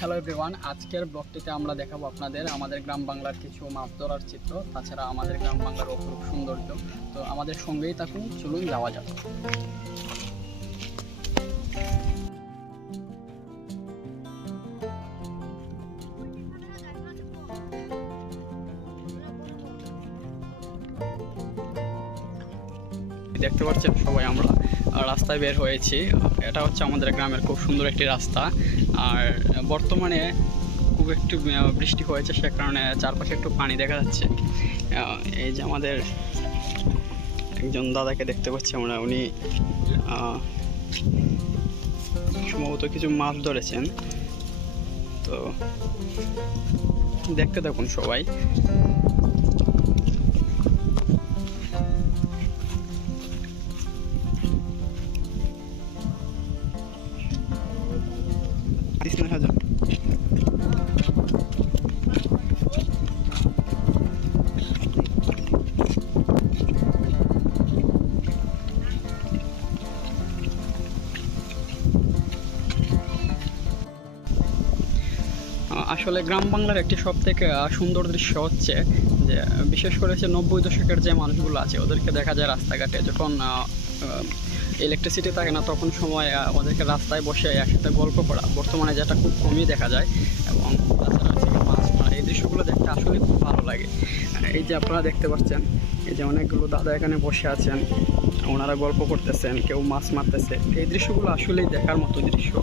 Hello everyone, আজকের ব্লগটিতে আমরা দেখাবো আপনাদের আমাদের গ্রাম বাংলার কিছু মাছ ধরার চিত্র, তাছাড়া আমাদের গ্রাম বাংলার অপরূপ সৌন্দর্য। তো আমাদের সঙ্গেই থাকুন, চলুন যাওয়া যাক। দেখতে পাচ্ছেন সবাই আমরা রাস্তায় বের হয়েছি। এটা হচ্ছে আমাদের গ্রামের খুব সুন্দর একটি রাস্তা। আর বর্তমানে খুব একটু বৃষ্টি হয়েছে, সে কারণে চারপাশে একটু পানি দেখা যাচ্ছে। এই যে আমাদের একজন দাদাকে দেখতে পাচ্ছি আমরা, উনি সম্ভবত কিছু মাছ ধরেছেন। তো দেখতে থাকুন সবাই। আসলে গ্রাম বাংলার একটি সব থেকে সুন্দর দৃশ্য হচ্ছে যে, বিশেষ করে যে 90 দশকের যে মানুষগুলো আছে ওদেরকে দেখা যায় রাস্তাঘাটে, যখন ইলেকট্রিসিটি থাকে না তখন সময় ওদেরকে রাস্তায় বসে একসাথে গল্প করা, বর্তমানে যেটা খুব কমই দেখা যায়। এবং তাছাড়া হচ্ছে মাছ মারা, এই দৃশ্যগুলো দেখতে আসলে খুব ভালো লাগে। এই যে আপনারা দেখতে পাচ্ছেন, এই যে অনেকগুলো দাদা এখানে বসে আছেন, ওনারা গল্প করতেছেন, কেউ মাছ মারতেছে। এই দৃশ্যগুলো আসলেই দেখার মতো দৃশ্য।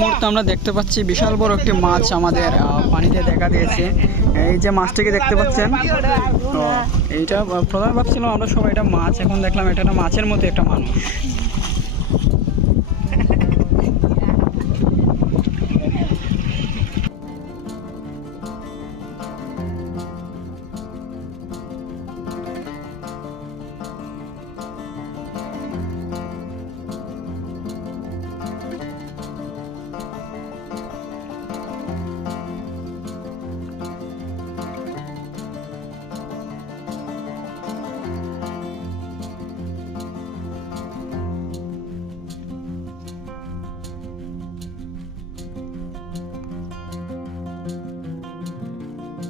মুহূর্তে আমরা দেখতে পাচ্ছি বিশাল বড় একটি মাছ আমাদের পানিতে দেখা দিয়েছে। এই যে মাছটিকে দেখতে পাচ্ছেন, তো এইটা প্রথমে ভাবছিলাম আমরা সবাই এটা মাছ, এখন দেখলাম এটা একটা মাছের মতো একটা মানুষ।